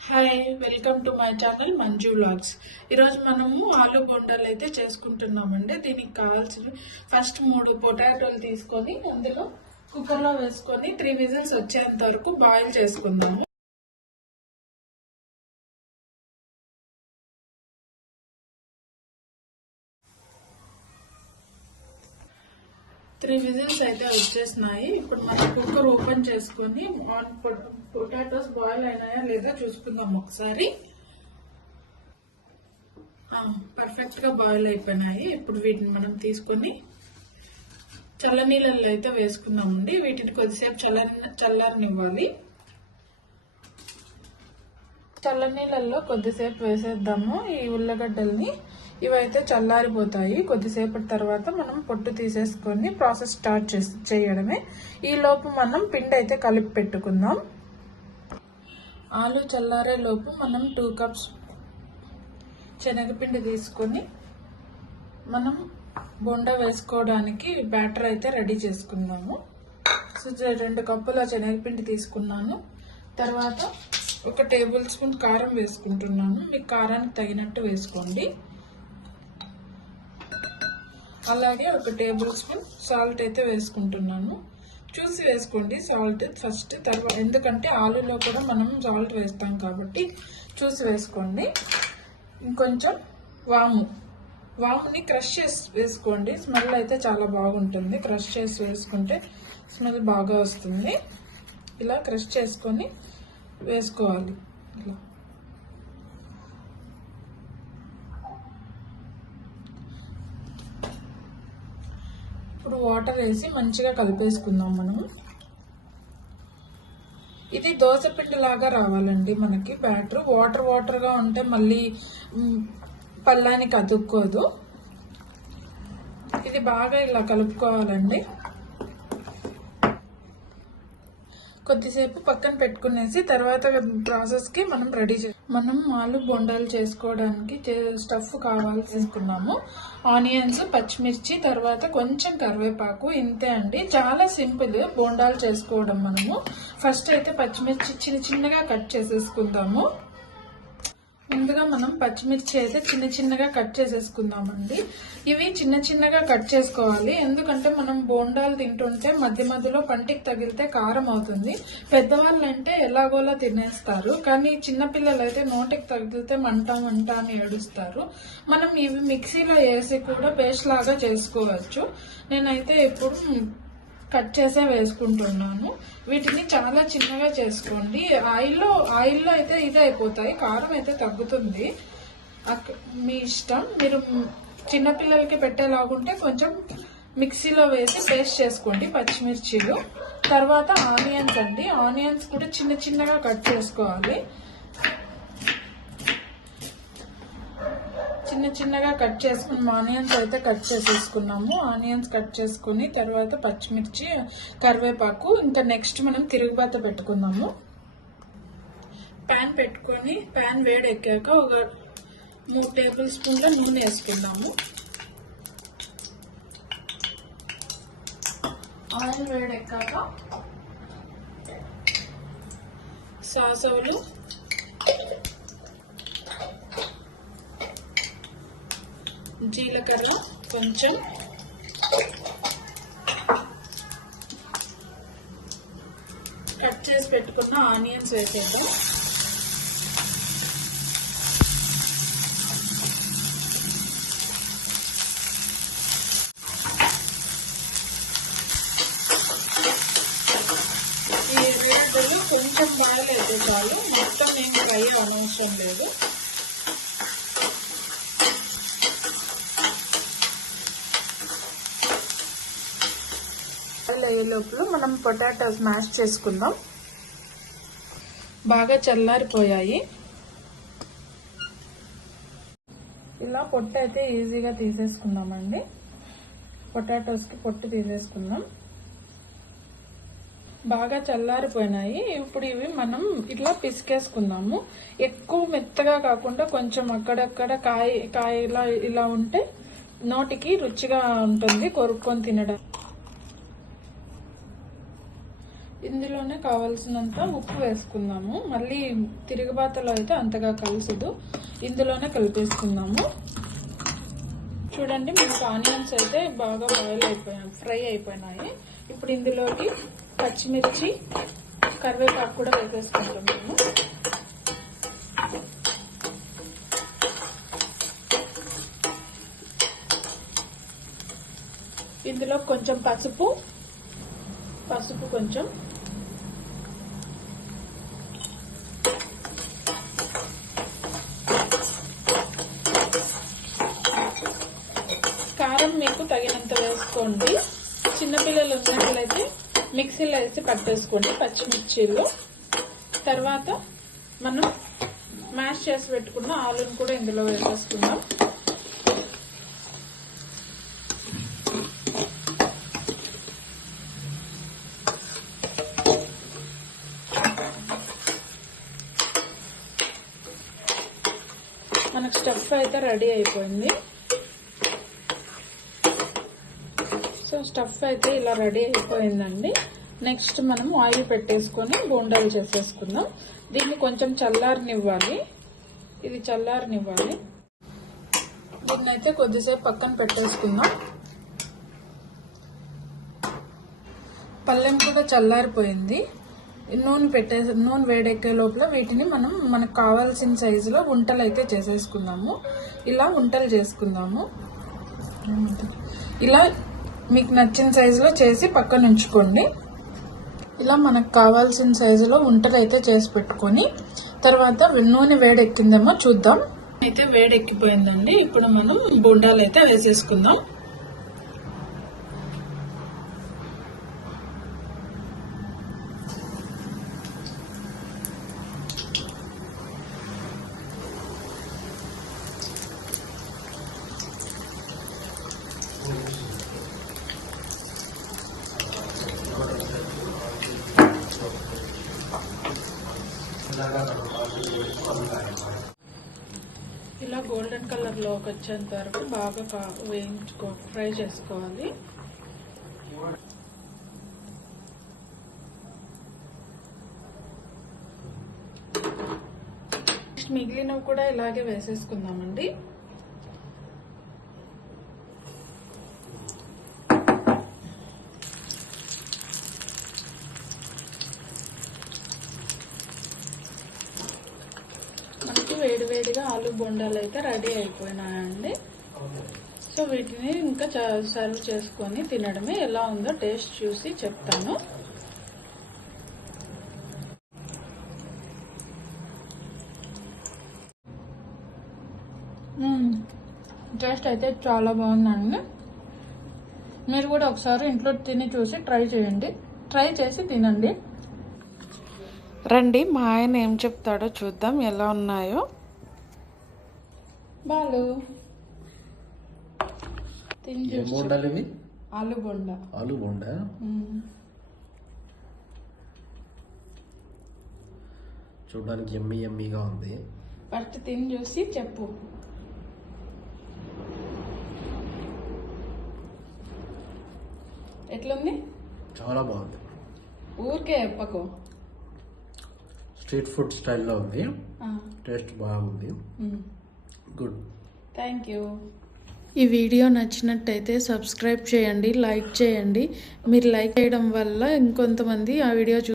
Hi, welcome to my channel Manju vlogs. ఈరోజు మనము ఆలు బొండాలు అయితే చేసుకుంటున్నామండి. దీనికి కావాల్సిన ఫస్ట్ 3 పొటాటోలు తీసుకొని అందులో కుక్కర్లో వేసుకొని 3 విజిల్స్ వచ్చేంత వరకు బాయిల్ చేసుకుందాము. 3 విజిల్స్ అయితే వచ్చేసినాయి. ఇప్పుడు మనం కుక్కర్ ఓపెన్ చేసుకొని పొటాటోస్ బాయిల్ అయినాయా లేదా చూసుకుందాం ఒకసారి. పర్ఫెక్ట్ గా బాయిల్ అయిపోయినాయి. ఇప్పుడు వీటిని మనం తీసుకొని చల్లనీళ్ళల్లో అయితే వేసుకుందామండి. వీటిని కొద్దిసేపు చల్లారనివ్వాలి. చల్లనీళ్ళల్లో కొద్దిసేపు వేసేద్దాము ఈ ఉల్లగడ్డల్ని. ఇవైతే చల్లారిపోతాయి. కొద్దిసేపటి తర్వాత మనం పొట్టు తీసేసుకొని ప్రాసెస్ స్టార్ట్ చేయడమే. ఈ లోపు మనం పిండి అయితే కలిపి పెట్టుకుందాం. ఆలు చల్లారే లోపు మనం 2 కప్స్ శనగపిండి తీసుకొని మనం బొండా వేసుకోవడానికి బ్యాటర్ అయితే రెడీ చేసుకుందాము. సో 2 కప్పుల శనగపిండి తీసుకున్నాను. తర్వాత 1 టేబుల్ స్పూన్ కారం వేసుకుంటున్నాను. మీకు కారానికి తగినట్టు వేసుకోండి. అలాగే 1 టేబుల్ స్పూన్ సాల్ట్ అయితే వేసుకుంటున్నాను. చూసి వేసుకోండి సాల్ట్ ఫస్ట్, తర్వాత ఎందుకంటే ఆలులో కూడా మనం సాల్ట్ వేస్తాం కాబట్టి చూసి వేసుకోండి. ఇంకొంచెం వాముని క్రష్ చేసి వేసుకోండి. స్మెల్ అయితే చాలా బాగుంటుంది. క్రష్ చేసి వేసుకుంటే స్మెల్ బాగా వస్తుంది. ఇలా క్రష్ చేసుకొని వేసుకోవాలి. ఇలా ఇప్పుడు వాటర్ వేసి మంచిగా కలిపేసుకుందాం మనం. ఇది దోసపిండి లాగా రావాలండి మనకి బ్యాటర్. వాటర్గా ఉంటే మళ్ళీ పల్లానికి అతుక్కోదు. ఇది బాగా ఇలా కలుపుకోవాలండి. కొద్దిసేపు పక్కన పెట్టుకునేసి తర్వాత ప్రాసెస్కి మనం రెడీ మనం ఆలు బొండాలు చేసుకోవడానికి స్టఫ్ కావాలి తీసుకున్నాము. ఆనియన్స్, పచ్చిమిర్చి, తర్వాత కొంచెం కరివేపాకు, ఇంతే అండి. చాలా సింపుల్ బొండాలు చేసుకోవడం. మనము ఫస్ట్ అయితే పచ్చిమిర్చి చిన్నగా కట్ చేసేసుకుందాము. ముందుగా మనం పచ్చిమిర్చి అయితే చిన్నగా కట్ చేసేసుకుందామండి. ఇవి చిన్నగా కట్ చేసుకోవాలి. ఎందుకంటే మనం బోండాలు తింటుంటే మధ్యలో పంటికి తగిలితే కారం అవుతుంది. పెద్దవాళ్ళు అంటే ఎలాగోలా తినేస్తారు, కానీ చిన్నపిల్లలు అయితే నోటికి తగిలితే మంట అని ఏడుస్తారు. మనం ఇవి మిక్సీలో వేసి కూడా పేస్ట్ లాగా చేసుకోవచ్చు. నేనైతే ఎప్పుడు కట్ చేసే వేసుకుంటున్నాను. వీటిని చాలా చిన్నగా చేసుకోండి. ఆయిల్లో అయితే ఇదే అయిపోతాయి, కారం అయితే తగ్గుతుంది. మీ ఇష్టం. మీరు చిన్నపిల్లలకి పెట్టేలాగుంటే కొంచెం మిక్సీలో వేసి పేస్ట్ చేసుకోండి పచ్చిమిర్చిలు. తర్వాత ఆనియన్స్ అండి. ఆనియన్స్ కూడా చిన్నగా కట్ చేసుకోవాలి. చిన్నగా కట్ చేసుకుని ఆనియన్స్ అయితే కట్ చేసేసుకున్నాము. ఆనియన్స్ కట్ చేసుకుని తర్వాత పచ్చిమిర్చి, కరివేపాకు, ఇంకా నెక్స్ట్ మనం తిరుగుబాత పెట్టుకుందాము. ప్యాన్ పెట్టుకొని ప్యాన్ వేడెక్కాక ఒక 3 టేబుల్ స్పూన్ల నూనె వేసుకుందాము. ఆయిల్ వేడెక్కాక సాసవులు, జీలకర్ర, కొంచెం కట్ చేసి పెట్టుకున్న ఆనియన్స్ వేసేద్దాం. ఈ ఉల్లిగడ్డలు కొంచెం బాయిల్ అయితే చాలు, మొత్తం నేను ఫ్రై అనవసరం లేదు. అయ్యే లోపల మనం పొటాటోస్ మ్యాష్ చేసుకుందాం. బాగా చల్లారిపోయాయి. ఇలా పొట్టు అయితే ఈజీగా తీసేసుకుందామండి. పొటాటోస్కి పొట్టు తీసేసుకుందాం. బాగా చల్లారిపోయినాయి. ఇప్పుడు ఇవి మనం ఇట్లా పిసికేసుకుందాము. ఎక్కువ మెత్తగా కాకుండా కొంచెం అక్కడక్కడ కాయ ఇలా ఉంటే నోటికి రుచిగా ఉంటుంది కొరుక్కొని తినడం. ఇందులోనే కావాల్సినంత ఉప్పు వేసుకుందాము. మళ్ళీ తిరుగుబాతలో అయితే అంతగా కలిసదు. ఇందులోనే కలిపేసుకుందాము. చూడండి, మనకు ఆనియన్స్ అయితే బాగా ఫ్రై అయిపోయినాయి. ఇప్పుడు ఇందులోకి పచ్చిమిర్చి, కరివేపాకు కూడా వేసేసుకుంటున్నాము. ఇందులో కొంచెం పసుపు కొంచెం, కారం మీకు తగినంత వేసుకోండి. చిన్నపిల్లలు ఉన్నట్లయితే మిక్సీలో వేసి పట్టేసుకోండి పచ్చిమిర్చీలు. తర్వాత మనం మ్యాష్ చేసి పెట్టుకున్న ఆలుని కూడా ఇందులో వేసేసుకుందాం. మనకు స్టఫ్ అయితే రెడీ అయిపోయింది. సో స్టఫ్ అయితే ఇలా రెడీ అయిపోయిందండి. నెక్స్ట్ మనం ఆయిల్ పెట్టేసుకొని బోండాలు చేసేసుకుందాం. దీన్ని కొంచెం చల్లారనివ్వాలి. ఇది చల్లారనివ్వాలి. దీన్ని అయితే కొద్దిసేపు పక్కన పెట్టేసుకుందాం. పళ్ళెం కూడా చల్లారిపోయింది. నూనె వేడెక్కే లోపల వీటిని మనం మనకు కావాల్సిన సైజులో ఉంటలు అయితే చేసేసుకుందాము. ఇలా ఉంటలు చేసుకుందాము. ఇలా మీకు నచ్చిన సైజులో చేసి పక్కన ఉంచుకోండి. ఇలా మనకు కావాల్సిన సైజులో ఉంటలు అయితే చేసి పెట్టుకొని తర్వాత నూనె వేడెక్కిందేమో చూద్దాం. అయితే వేడెక్కిపోయిందండి. ఇప్పుడు మనం బోండాలు అయితే వేసేసుకుందాం. ఇలా గోల్డెన్ కలర్ లోకి వచ్చేంత వరకు బాగా ఫ్రై చేసుకోవాలి. మిగిలినవి కూడా ఇలాగే వేసేసుకుందామండి. మనకి వేడివేడిగా ఆలు బొండాలు అయితే రెడీ అయిపోయినాయండి. సో వీటిని ఇంకా సర్వ్ చేసుకొని తినడమే. ఎలా ఉందో టేస్ట్ చూసి చెప్తాను. టేస్ట్ అయితే చాలా బాగుందండి. మీరు కూడా ఒకసారి ఇంట్లో తిని చూసి ట్రై చేసి తినండి. రండి, మా ఆయన ఏం చెప్తాడో చూద్దాం ఎలా ఉన్నాయో. బాలు ఆలు బొండా చూడడానికి యమ్మీగా ఉంది. ఫస్ట్ తిని చూసి చెప్పు. ఎట్లుంది? చాలా బాగుంది. ఊరికే చెప్పకు. స్ట్రీట్ ఫుడ్ స్టైల్లో ఉంది. టేస్ట్ బాగుంది. గుడ్. Thank you. ఈ వీడియో నచ్చినట్టయితే సబ్స్క్రైబ్ చేయండి, లైక్ చేయండి. మీరు లైక్ చేయడం వల్ల ఇంకొంతమంది ఆ వీడియో